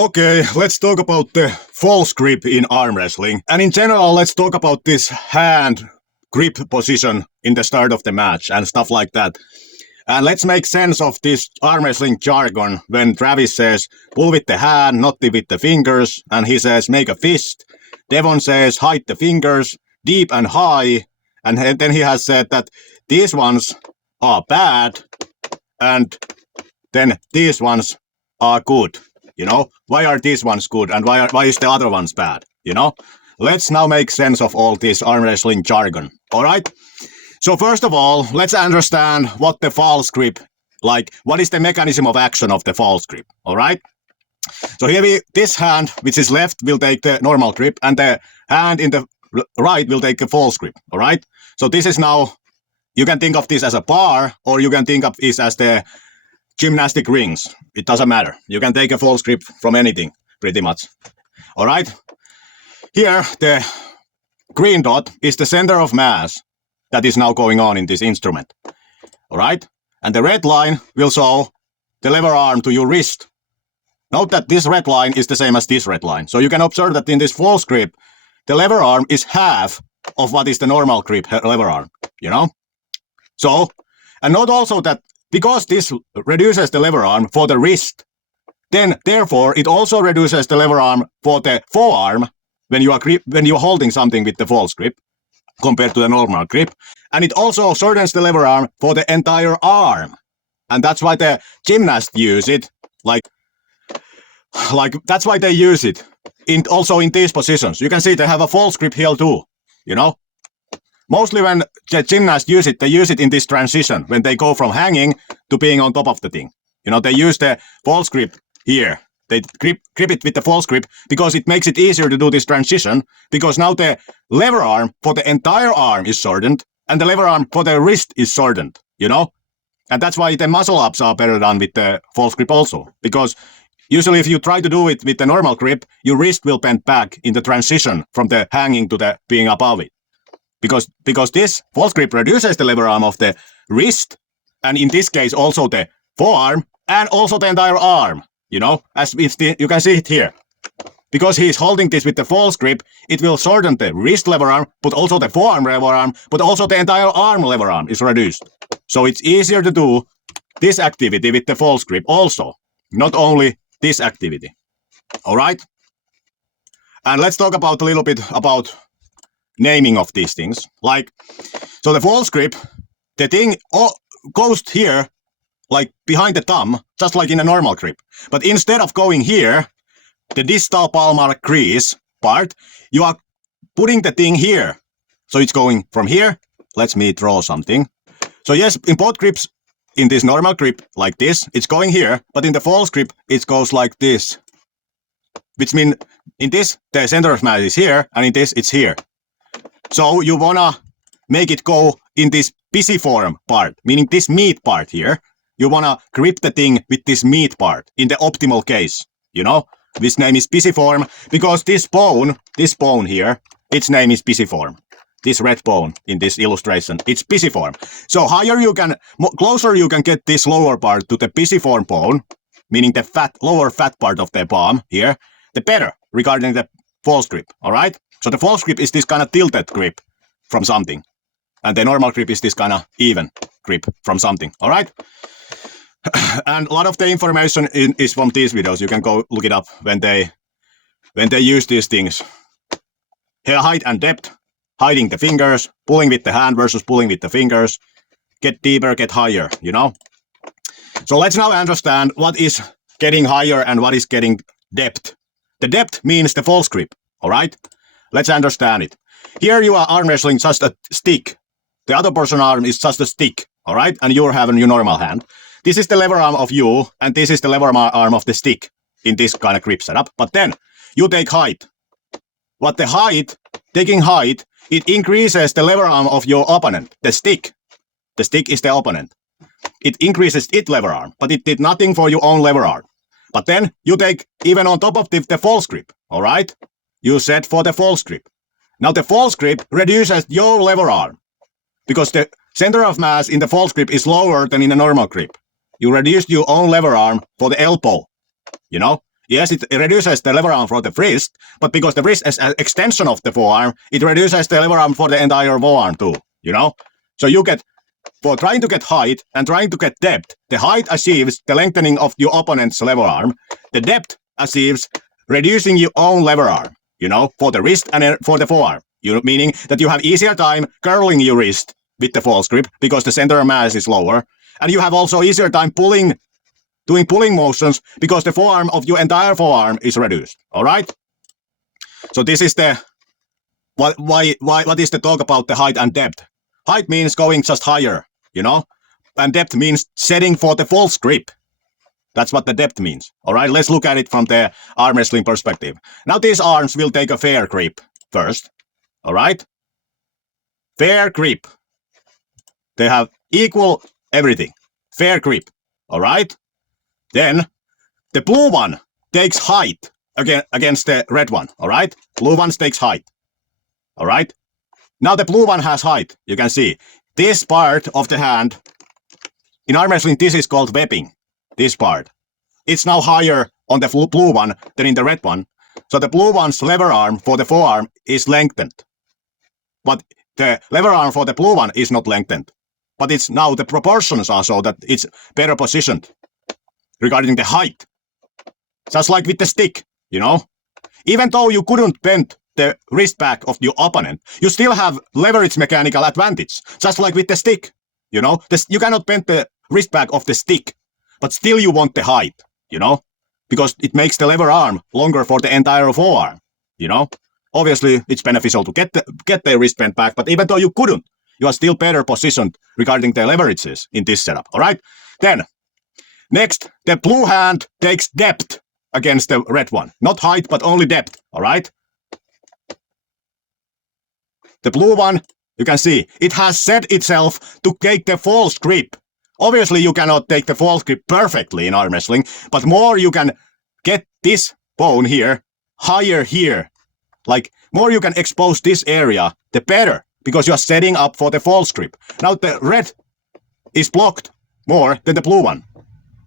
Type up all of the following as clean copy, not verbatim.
Okay, let's talk about the false grip in arm wrestling. And in general, let's talk about this hand grip position in the start of the match and stuff like that. And let's make sense of this arm wrestling jargon when Travis says, pull with the hand, not with the fingers. And he says, make a fist. Devon says, hide the fingers, deep and high. And then he has said that these ones are bad and then these ones are good. You know, why are these ones good and why is the other ones bad? You know, let's now make sense of all this arm wrestling jargon. All right. So first of all, let's understand what the false grip, like what is the mechanism of action of the false grip. All right. So here this hand, which is left, will take the normal grip and the hand in the right will take the false grip. All right. So this is now, you can think of this as a bar or you can think of this as the gymnastic rings. It doesn't matter. You can take a false grip from anything, pretty much. All right. Here, the green dot is the center of mass that is now going on in this instrument. All right. And the red line will show the lever arm to your wrist. Note that this red line is the same as this red line. So you can observe that in this false grip, the lever arm is half of what is the normal grip lever arm, you know? So, and note also that because this reduces the lever arm for the wrist, then therefore it also reduces the lever arm for the forearm when you are holding something with the false grip compared to the normal grip. And it also shortens the lever arm for the entire arm. And that's why the gymnasts use it, like that's why they use it also in these positions. You can see they have a false grip here too, you know? Mostly when the gymnasts use it, they use it in this transition, when they go from hanging to being on top of the thing. You know, they use the false grip here. They grip it with the false grip because it makes it easier to do this transition, because now the lever arm for the entire arm is shortened and the lever arm for the wrist is shortened, you know? And that's why the muscle-ups are better done with the false grip also, because usually if you try to do it with the normal grip, your wrist will bend back in the transition from the hanging to the being above it. Because this false grip reduces the lever arm of the wrist, and in this case also the forearm, and also the entire arm, you know, as you can see it here. Because he is holding this with the false grip, it will shorten the wrist lever arm, but also the forearm lever arm, but also the entire arm lever arm is reduced. So it's easier to do this activity with the false grip also, not only this activity. All right? And let's talk about a little bit about naming of these things. Like, so the false grip, the thing goes here, like behind the thumb, just like in a normal grip. But instead of going here, the distal palmar crease part, you are putting the thing here. So it's going from here. Let me draw something. So yes, in both grips, in this normal grip like this, it's going here, but in the false grip, it goes like this. Which means in this, the center of mass is here, and in this, it's here. So you wanna make it go in this pisiform part, meaning this meat part here. You wanna grip the thing with this meat part in the optimal case, you know? This name is pisiform because this bone here, its name is pisiform. This red bone in this illustration, it's pisiform. So higher you can, closer you can get this lower part to the pisiform bone, meaning the lower fat part of the palm here, the better regarding the false grip, all right? So the false grip is this kind of tilted grip from something. And the normal grip is this kind of even grip from something, all right? And a lot of the information is from these videos. You can go look it up when they use these things. Hair height and depth, hiding the fingers, pulling with the hand versus pulling with the fingers, get deeper, get higher, you know? So let's now understand what is getting higher and what is getting depth. The depth means the false grip, all right? Let's understand it. Here you are arm wrestling just a stick. The other person's arm is just a stick, all right? And you're having your normal hand. This is the lever arm of you, and this is the lever arm of the stick in this kind of grip setup. But then you take height. Taking height, it increases the lever arm of your opponent, the stick. The stick is the opponent. It increases its lever arm, but it did nothing for your own lever arm. But then you take even on top of the false grip, all right? You set for the false grip. Now the false grip reduces your lever arm because the center of mass in the false grip is lower than in a normal grip. You reduced your own lever arm for the elbow, you know? Yes, it reduces the lever arm for the wrist, but because the wrist is an extension of the forearm, it reduces the lever arm for the entire forearm too, you know? So you get, for trying to get height and trying to get depth, the height achieves the lengthening of your opponent's lever arm. The depth achieves reducing your own lever arm, you know, for the wrist and for the forearm. Meaning that you have easier time curling your wrist with the false grip because the center of mass is lower. And you have also easier time doing pulling motions because the forearm of your entire forearm is reduced. All right? So this is the what is the talk about the height and depth? Height means going just higher, you know? And depth means setting for the false grip. That's what the depth means. All right, let's look at it from the arm wrestling perspective. Now these arms will take a fair grip first. All right? Fair grip. They have equal everything. Fair grip. All right? Then the blue one takes height against the red one. All right? Blue one takes height. All right? Now the blue one has height. You can see this part of the hand. In arm wrestling, this is called webbing. This part. It's now higher on the blue one than in the red one. So the blue one's lever arm for the forearm is lengthened. But the lever arm for the blue one is not lengthened. But it's now the proportions are so that it's better positioned regarding the height. Just like with the stick, you know? Even though you couldn't bend the wrist back of your opponent, you still have leverage mechanical advantage. Just like with the stick, you know? You cannot bend the wrist back of the stick, but still you want the height, you know? Because it makes the lever arm longer for the entire forearm, you know? Obviously, it's beneficial to get the wrist bent back, but even though you couldn't, you are still better positioned regarding the leverages in this setup, all right? Then, next, the blue hand takes depth against the red one. Not height, but only depth, all right? The blue one, you can see, it has set itself to take the false grip. Obviously, you cannot take the false grip perfectly in arm wrestling, but more you can get this bone here, higher here. Like, more you can expose this area, the better, because you are setting up for the false grip. Now the red is blocked more than the blue one.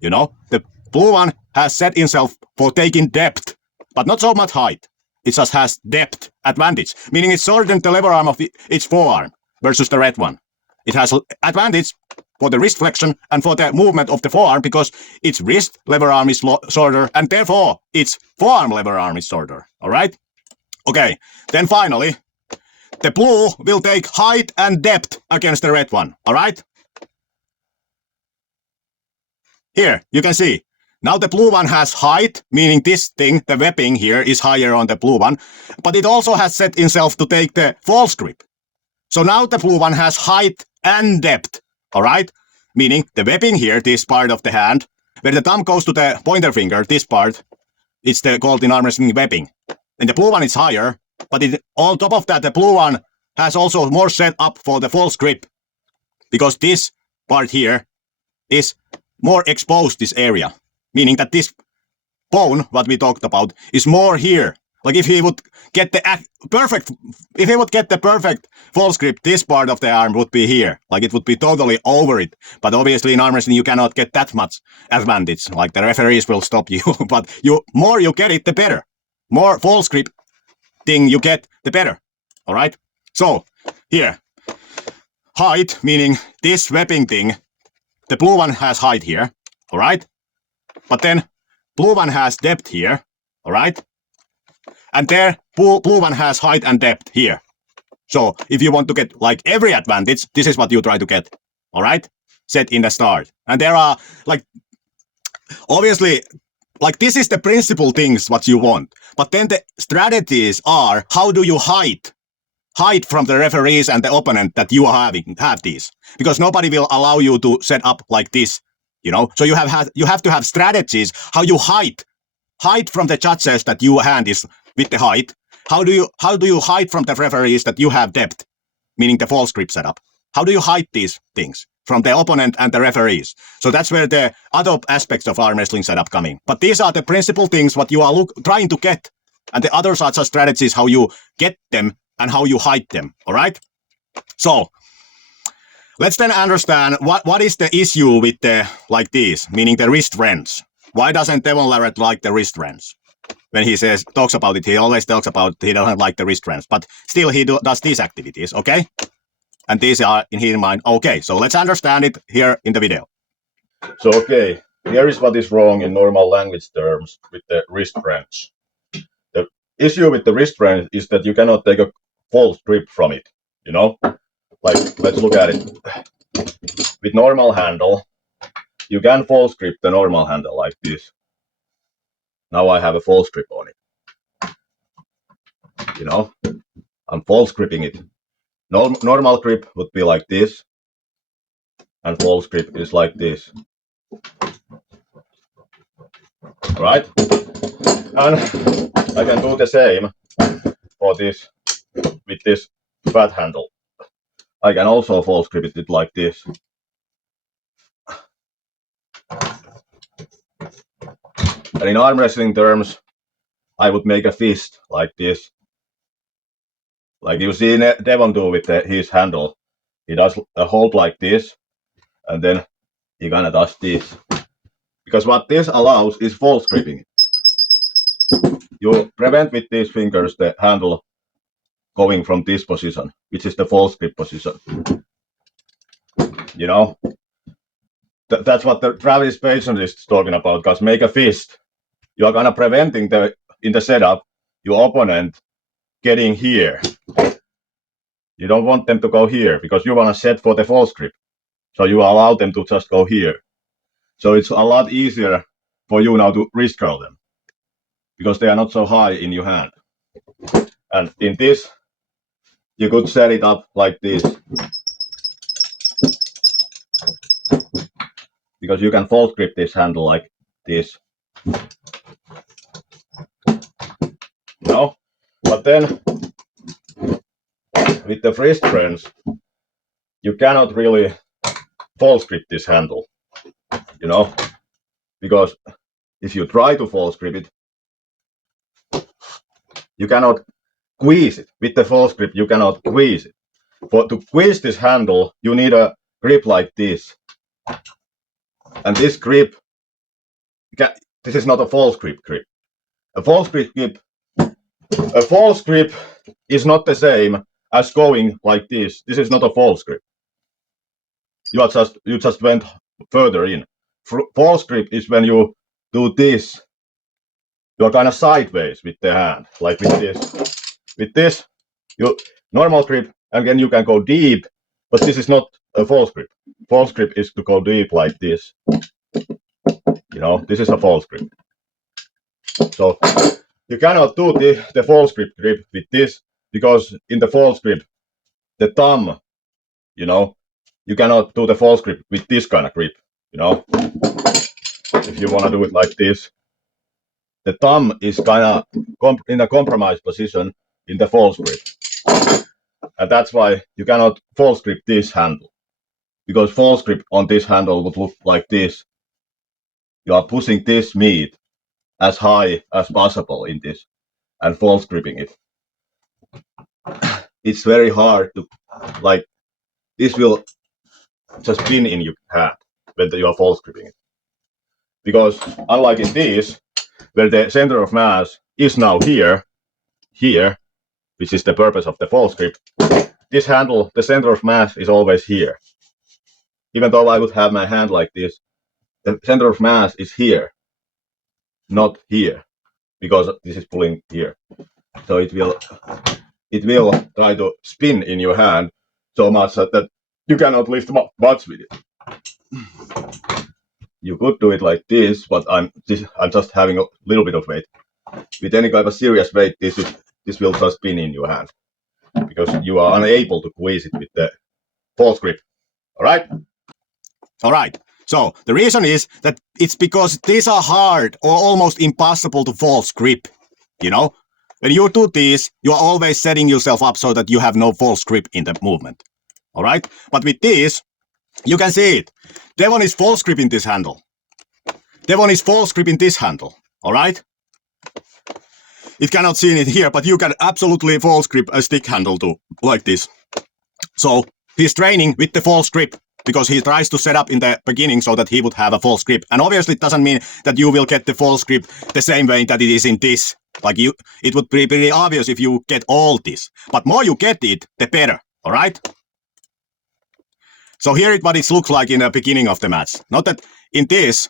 You know, the blue one has set itself for taking depth, but not so much height. It just has depth advantage, meaning it's shortened the lever arm of its forearm versus the red one. It has advantage for the wrist flexion and for the movement of the forearm because its wrist lever arm is shorter and therefore its forearm lever arm is shorter. All right? Okay, then finally, the blue will take height and depth against the red one. All right? Here, you can see. Now the blue one has height, meaning this thing, the webbing here, is higher on the blue one, but it also has set itself to take the false grip. So now the blue one has height and depth, all right? Meaning the webbing here, this part of the hand, where the thumb goes to the pointer finger, this part, it's called in arm wrestling webbing. And the blue one is higher, but on top of that, the blue one has also more set up for the false grip, because this part here is more exposed, this area. Meaning that this bone, what we talked about, is more here. Like if he would get the perfect false grip, this part of the arm would be here. Like it would be totally over it. But obviously in arm wrestling you cannot get that much advantage. Like the referees will stop you. But more you get it, the better. More false grip thing you get, the better. All right? So here, height, meaning this webbing thing, the blue one has height here. All right? But then blue one has depth here, all right? And there, blue one has height and depth here. So if you want to get like every advantage, this is what you try to get, all right? Set in the start. And there are like, obviously, like this is the principal things what you want. But then the strategies are, how do you hide from the referees and the opponent that you have these? Because nobody will allow you to set up like this. You know, so you have to have strategies how you hide from the judges that your hand is with the height. How do you hide from the referees that you have depth, meaning the false grip setup? How do you hide these things from the opponent and the referees? So that's where the other aspects of arm wrestling setup come in. But these are the principal things what you are trying to get, and the others are just strategies how you get them and how you hide them. All right. So let's then understand what is the issue with the like these, meaning the wrist wrench. Why doesn't Devon Larratt like the restraints? When he talks about it, he always talks about he doesn't like the restraints, but still he does these activities, okay? And these are in his mind, okay. So let's understand it here in the video. So okay, here is what is wrong in normal language terms with the restraints. The issue with the restraint is that you cannot take a false grip from it, you know? Like, let's look at it. With normal handle, you can false grip the normal handle like this. Now I have a false grip on it. You know, I'm false gripping it. Normal grip would be like this, and false grip is like this. Right? And I can do the same for this with this fat handle. I can also false grip it like this. And in arm wrestling terms, I would make a fist like this. Like you see Devon do with his handle. He does a hold like this, and then he kinda does this. Because what this allows is false gripping. You prevent with these fingers the handle going from this position, which is the false grip position. You know? That's what the Travis Patient is talking about, because make a fist. You are kind of preventing in the setup your opponent getting here. You don't want them to go here because you want to set for the false grip. So you allow them to just go here. So it's a lot easier for you now to wrist curl them because they are not so high in your hand. And in this, you could set it up like this. Because you can false grip this handle like this. No? But then, with the wrist turns, you cannot really false grip this handle. You know? Because if you try to false grip it, you cannot squeeze it. With the false grip, you cannot squeeze it. To squeeze this handle, you need a grip like this. And this grip, this is not a false grip. A false grip is not the same as going like this. This is not a false grip. You just went further in. False grip is when you do this. You are kind of sideways with the hand, like with this. With this, you normal grip, and then you can go deep, but this is not a false grip. False grip is to go deep like this. You know, this is a false grip. So you cannot do the false grip with this, because in the false grip, the thumb, you know, you cannot do the false grip with this kind of grip, you know. If you want to do it like this, the thumb is kind of in a compromised position in the false grip. And that's why you cannot false grip this handle. Because false grip on this handle would look like this. You are pushing this meat as high as possible in this and false gripping it. It's very hard to, like, this will just spin in your hand when you are false gripping it. Because unlike in this, where the center of mass is now here, which is the purpose of the false grip, this handle, the center of mass is always here. Even though I would have my hand like this, the center of mass is here, not here, because this is pulling here. So it will try to spin in your hand so much that you cannot lift much with it. You could do it like this, but I'm just having a little bit of weight. With any kind of serious weight, this will just spin in your hand because you are unable to squeeze it with the false grip. All right? All right. So the reason is that it's because these are hard or almost impossible to false grip. You know, when you do this, you are always setting yourself up so that you have no false grip in the movement. All right. But with this, you can see it. Devon is false gripping this handle. Devon is false gripping this handle. All right. It cannot see it here, but you can absolutely false grip a stick handle too, like this. So he's training with the false grip. because he tries to set up in the beginning so that he would have a false grip. And obviously it doesn't mean that you will get the false grip the same way that it is in this. Like it would be pretty obvious if you get all this. But more you get it, the better. All right? So here is what it looks like in the beginning of the match. Not that in this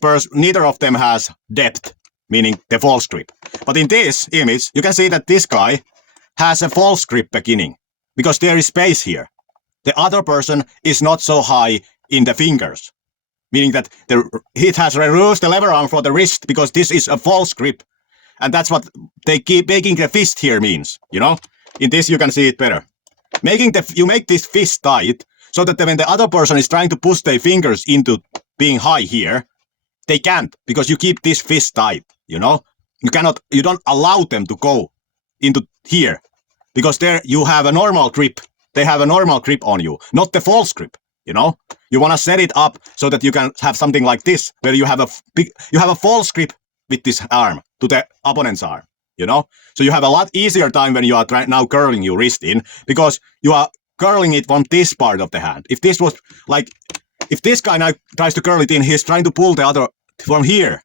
person, neither of them has depth, meaning the false grip. But in this image, you can see that this guy has a false grip beginning because there is space here. The other person is not so high in the fingers, meaning that it has reduced the lever arm for the wrist because this is a false grip. And that's what they keep making the fist here means, you know? In this you can see it better. You make this fist tight so that when the other person is trying to push their fingers into being high here, they can't because you keep this fist tight, you know? You don't allow them to go into here because there you have a normal grip. They have a normal grip on you, not the false grip, you know? You want to set it up so that you can have something like this where you have a false grip with this arm to the opponent's arm, you know? So you have a lot easier time when you are now curling your wrist in because you are curling it from this part of the hand. If this was like, if this guy now tries to curl it in, he's trying to pull the other from here,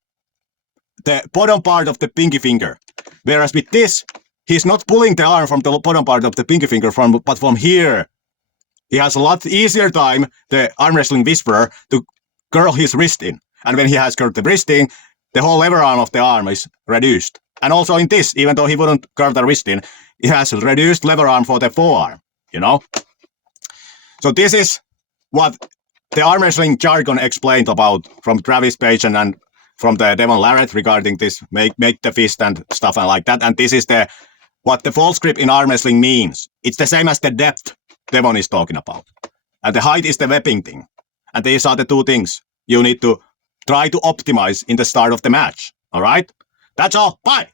the bottom part of the pinky finger. Whereas with this, he's not pulling the arm from the bottom part of the pinky finger but from here. He has a lot easier time, the arm wrestling whisperer, to curl his wrist in. And when he has curled the wrist in, the whole lever arm of the arm is reduced. And also in this, even though he wouldn't curve the wrist in, he has reduced lever arm for the forearm, you know? So this is what the arm wrestling jargon explained about from Travis Page and from the Devon Larratt regarding this make the fist and stuff like that. And this is what the false grip in arm wrestling means. It's the same as the depth Devon is talking about. And the height is the webbing thing. And these are the two things you need to try to optimize in the start of the match. All right? That's all. Bye.